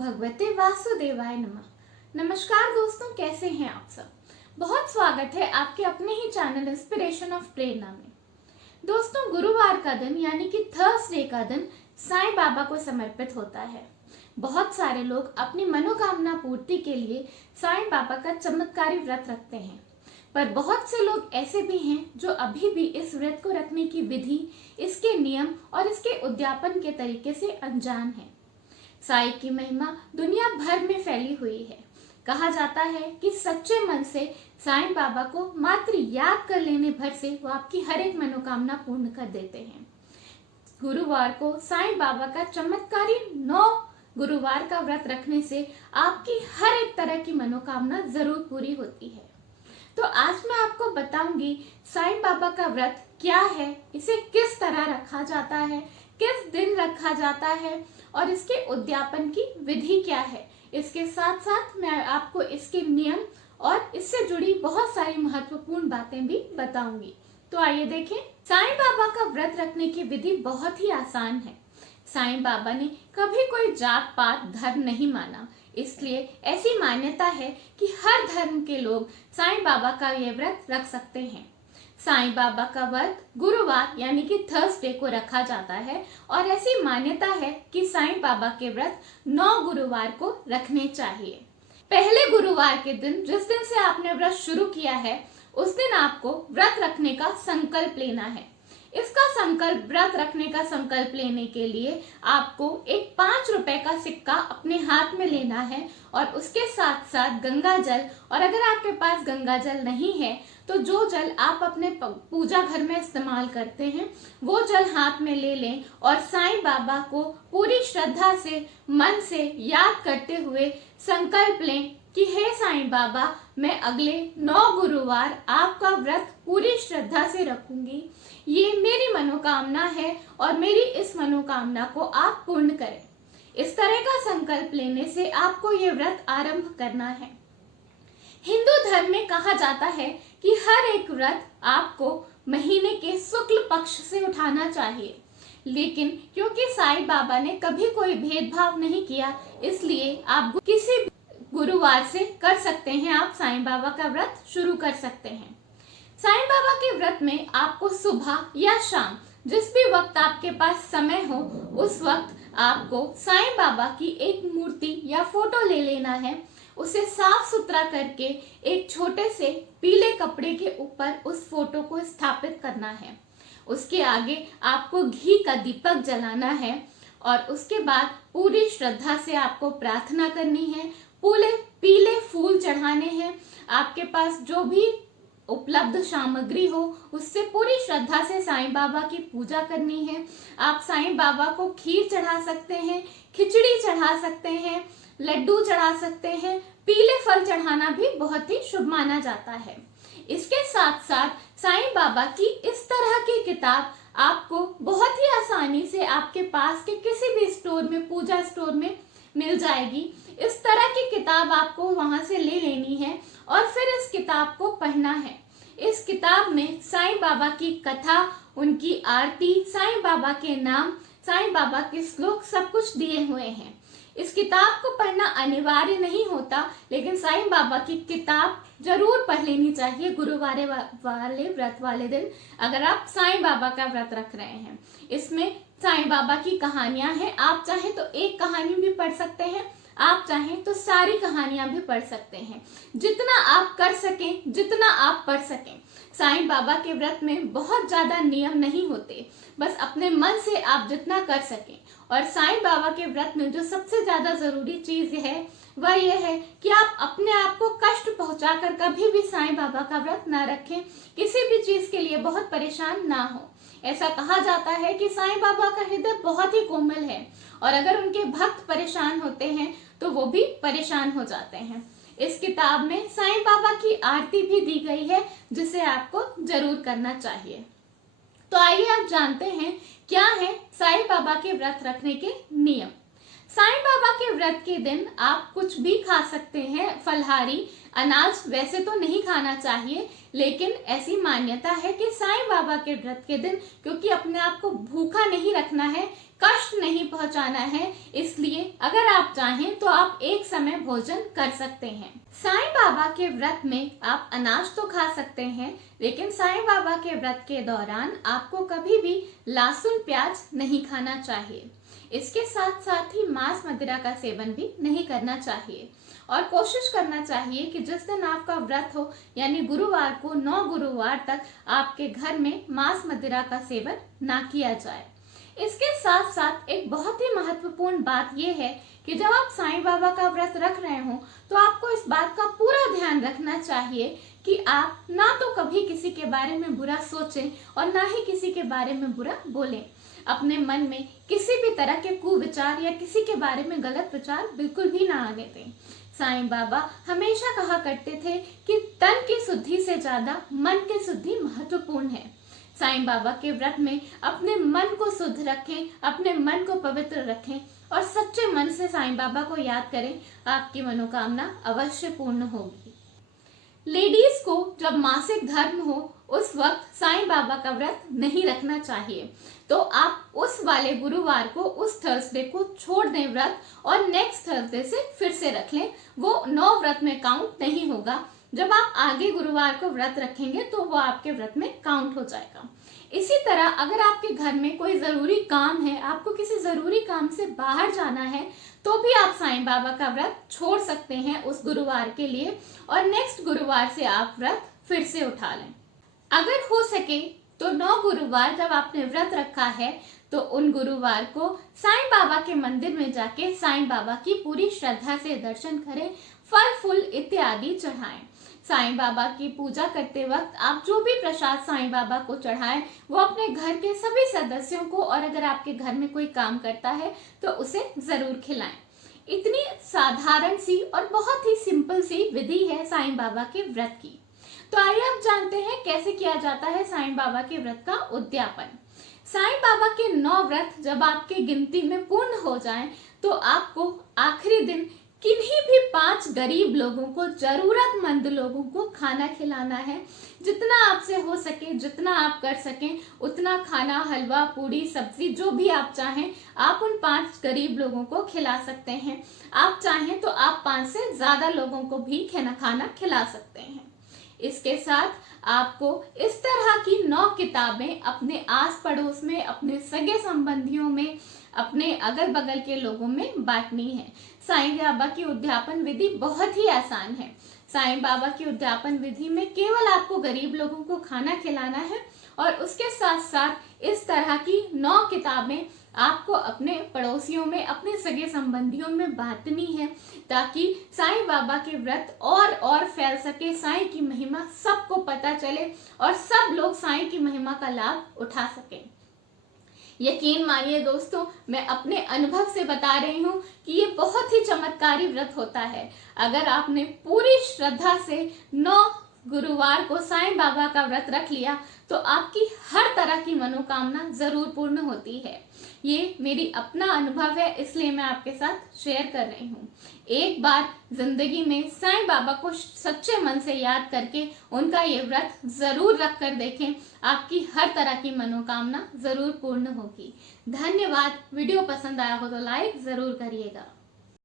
भगवते वासुदेवाय नमः। नमस्कार दोस्तों, कैसे हैं आप सब। बहुत स्वागत है आपके अपने ही चैनल इंस्पिरेशन ऑफ प्रेरणा में। दोस्तों, गुरुवार का दिन यानी कि थर्सडे का दिन साईं बाबा को समर्पित होता है। बहुत सारे लोग अपनी मनोकामना पूर्ति के लिए साईं बाबा का चमत्कारी व्रत रखते हैं, पर बहुत से लोग ऐसे भी हैं जो अभी भी इस व्रत को रखने की विधि, इसके नियम और इसके उद्यापन के तरीके से अनजान हैं। साईं की महिमा दुनिया भर में फैली हुई है। कहा जाता है कि सच्चे मन से साईं बाबा को मात्र याद कर लेने भर से वो आपकी हर एक मनोकामना पूर्ण कर देते हैं। गुरुवार को साईं बाबा का चमत्कारी 9 गुरुवार का व्रत रखने से आपकी हर एक तरह की मनोकामना जरूर पूरी होती है। तो आज मैं आपको बताऊंगी साईं बाबा का व्रत क्या है, इसे किस तरह रखा जाता है, किस दिन रखा जाता है और इसके उद्यापन की विधि क्या है। इसके साथ साथ मैं आपको इसके नियम और इससे जुड़ी बहुत सारी महत्वपूर्ण बातें भी बताऊंगी। तो आइए देखें। साईं बाबा का व्रत रखने की विधि बहुत ही आसान है। साईं बाबा ने कभी कोई जात पात धर्म नहीं माना, इसलिए ऐसी मान्यता है कि हर धर्म के लोग साईं बाबा का ये व्रत रख सकते हैं। साईं बाबा का व्रत गुरुवार यानी कि थर्सडे को रखा जाता है और ऐसी मान्यता है कि साईं बाबा के व्रत 9 गुरुवार को रखने चाहिए। पहले गुरुवार के दिन, जिस दिन से आपने व्रत शुरू किया है, उस दिन आपको व्रत रखने का संकल्प लेना है। इसका संकल्प, व्रत रखने का संकल्प लेने के लिए आपको एक 5 रुपए का सिक्का अपने हाथ में लेना है और उसके साथ साथ गंगा जल, और अगर आपके पास गंगा जल नहीं है तो जो जल आप अपने पूजा घर में इस्तेमाल करते हैं वो जल हाथ में ले लें और साईं बाबा को पूरी श्रद्धा से, मन से याद करते हुए संकल्प लें कि हे साईं बाबा, मैं अगले 9 गुरुवार आपका व्रत पूरी श्रद्धा से रखूंगी। ये मेरी मनोकामना है और मेरी इस मनोकामना को आप पूर्ण करें। इस तरह का संकल्प लेने से आपको ये व्रत आरंभ करना है। हिंदू धर्म में कहा जाता है कि हर एक व्रत आपको महीने के शुक्ल पक्ष से उठाना चाहिए, लेकिन क्योंकि साईं बाबा ने कभी कोई भेदभाव नहीं किया, इसलिए आप किसी भी गुरुवार से कर सकते हैं। आप साईं बाबा का व्रत शुरू कर सकते हैं। साईं बाबा के व्रत में आपको सुबह या शाम, जिस भी वक्त आपके पास समय हो, उस वक्त आपको साईं बाबा की एक मूर्ति या फोटो ले लेना है। उसे साफ सुथरा करके एक छोटे से पीले कपड़े के ऊपर उस फोटो को स्थापित करना है। उसके आगे आपको घी का दीपक जलाना है और उसके बाद पूरी श्रद्धा से आपको प्रार्थना करनी है। पीले फूल चढ़ाने हैं। आपके पास जो भी उपलब्ध सामग्री हो उससे पूरी श्रद्धा से साईं बाबा की पूजा करनी है। आप साईं बाबा को खीर चढ़ा सकते हैं, खिचड़ी चढ़ा सकते हैं, लड्डू चढ़ा सकते हैं। पीले फल चढ़ाना भी बहुत ही शुभ माना जाता है। इसके साथ साथ साईं बाबा की इस तरह की किताब आपको बहुत ही आसानी से आपके पास के किसी भी स्टोर में, पूजा स्टोर में मिल जाएगी। इस तरह की किताब आपको वहां से ले लेनी है और फिर इस किताब को पढ़ना है। इस किताब में साईं बाबा की कथा, उनकी आरती, साईं बाबा के नाम, साईं बाबा के श्लोक सब कुछ दिए हुए हैं। इस किताब को पढ़ना अनिवार्य नहीं होता, लेकिन साईं बाबा की किताब जरूर पढ़ लेनी चाहिए गुरुवार वाले व्रत वाले दिन, अगर आप साईं बाबा का व्रत रख रहे हैं। इसमें साईं बाबा की कहानियां हैं। आप चाहें तो एक कहानी भी पढ़ सकते हैं, आप चाहें तो सारी कहानियां भी पढ़ सकते हैं। जितना आप कर सकें, जितना आप पढ़ सकें। साईं बाबा के व्रत में बहुत ज्यादा नियम नहीं होते, बस अपने मन से आप जितना कर सकें। और साईं बाबा के व्रत में जो सबसे ज्यादा जरूरी चीज है वह यह है कि आप अपने आप को कष्ट पहुंचाकर कभी भी साईं बाबा का व्रत ना रखें। किसी भी चीज के लिए बहुत परेशान ना हो। ऐसा कहा जाता है कि साईं बाबा का हृदय बहुत ही कोमल है और अगर उनके भक्त परेशान होते हैं तो वो भी परेशान हो जाते हैं। इस किताब में साईं बाबा की आरती भी दी गई है, जिसे आपको जरूर करना चाहिए। तो आइए आप जानते हैं क्या है साईं बाबा के व्रत रखने के नियम। साईं बाबा के व्रत के दिन आप कुछ भी खा सकते हैं। फलहारी अनाज वैसे तो नहीं खाना चाहिए, लेकिन ऐसी मान्यता है कि साईं बाबा के व्रत के दिन, क्योंकि अपने आप को भूखा नहीं रखना है, कष्ट नहीं पहुंचाना है, इसलिए अगर आप चाहें तो आप एक समय भोजन कर सकते हैं। साईं बाबा के व्रत में आप अनाज तो खा सकते हैं, लेकिन साईं बाबा के व्रत के दौरान आपको कभी भी लहसुन प्याज नहीं खाना चाहिए। इसके साथ साथ ही मांस मदिरा का सेवन भी नहीं करना चाहिए और कोशिश करना चाहिए कि जिस दिन आपका व्रत हो यानी गुरुवार को 9 गुरुवार तक आपके घर में मांस मदिरा का सेवन ना किया जाए। इसके साथ साथ एक बहुत ही महत्वपूर्ण बात यह है कि जब आप साईं बाबा का व्रत रख रहे हो तो आपको इस बात का पूरा ध्यान रखना चाहिए कि आप ना तो कभी किसी के बारे में बुरा सोचें और ना ही किसी के बारे में बुरा बोलें। अपने मन में किसी भी तरह के कुविचार या किसी के बारे में गलत विचार बिल्कुल भी ना आने दें। साईं बाबा हमेशा कहा करते थे कि तन की शुद्धि से ज्यादा मन की शुद्धि महत्वपूर्ण है। साईं बाबा के व्रत में अपने मन को शुद्ध रखें, अपने मन को पवित्र रखें और सच्चे मन से साईं बाबा को याद करें, आपकी मनोकामना अवश्य पूर्ण होगी। लेडीज को जब मासिक धर्म हो उस वक्त साईं बाबा का व्रत नहीं रखना चाहिए, तो आप उस वाले गुरुवार को उस थर्सडे को छोड़ दें व्रत और नेक्स्ट थर्सडे से फिर से रख लें। वो 9 व्रत में काउंट नहीं होगा। जब आप आगे गुरुवार को व्रत रखेंगे तो वो आपके व्रत में काउंट हो जाएगा। इसी तरह अगर आपके घर में कोई जरूरी काम है, आपको किसी जरूरी काम से बाहर जाना है, तो भी आप साईं बाबा का व्रत छोड़ सकते हैं उस गुरुवार के लिए और नेक्स्ट गुरुवार से आप व्रत फिर से उठा लें। अगर हो सके तो 9 गुरुवार जब आपने व्रत रखा है तो उन गुरुवार को साईं बाबा के मंदिर में जाके साईं बाबा की पूरी श्रद्धा से दर्शन करें, फल फूल इत्यादि चढ़ाएं। साईं बाबा की पूजा करते वक्त आप जो भी प्रसाद साईं बाबा को चढ़ाएं वो अपने घर के सभी सदस्यों को और अगर आपके घर में कोई काम करता है तो उसे जरूर खिलाएं। इतनी साधारण सी और बहुत ही सिंपल सी विधि है साईं बाबा के व्रत की। तो आइए अब जानते हैं कैसे किया जाता है साईं बाबा के व्रत का उद्यापन। साईं बाबा के 9 व्रत जब आपके गिनती में पूर्ण हो जाएं तो आपको आखिरी दिन किन्हीं भी 5 गरीब लोगों को, जरूरतमंद लोगों को खाना खिलाना है। जितना आपसे हो सके, जितना आप कर सकें उतना खाना, हलवा, पूड़ी, सब्जी जो भी आप चाहें आप उन 5 गरीब लोगों को खिला सकते हैं। आप चाहें तो आप 5 से ज्यादा लोगों को भी खाना खिला सकते हैं। इसके साथ आपको इस तरह की 9 किताबें अपने आस पड़ोस में, अपने सगे संबंधियों में, अपने अगल बगल के लोगों में बांटनी है। साईं बाबा की उद्यापन विधि बहुत ही आसान है। साईं बाबा की उद्यापन विधि में केवल आपको गरीब लोगों को खाना खिलाना है और उसके साथ साथ इस तरह की 9 किताबें आपको अपने पड़ोसियों में, अपने सगे संबंधियों में बांटनी है ताकि साईं बाबा के व्रत और फैल सके, साईं की महिमा सबको पता चले और सब लोग साईं की महिमा का लाभ उठा सकें। यकीन मानिए दोस्तों, मैं अपने अनुभव से बता रही हूँ कि ये बहुत ही चमत्कारी व्रत होता है। अगर आपने पूरी श्रद्धा से 9 गुरुवार को साईं बाबा का व्रत रख लिया तो आपकी हर तरह की मनोकामना जरूर पूर्ण होती है। ये मेरी अपना अनुभव है, इसलिए मैं आपके साथ शेयर कर रही हूँ। एक बार जिंदगी में साईं बाबा को सच्चे मन से याद करके उनका ये व्रत जरूर रख कर देखें, आपकी हर तरह की मनोकामना जरूर पूर्ण होगी। धन्यवाद। वीडियो पसंद आया हो तो लाइक जरूर करिएगा।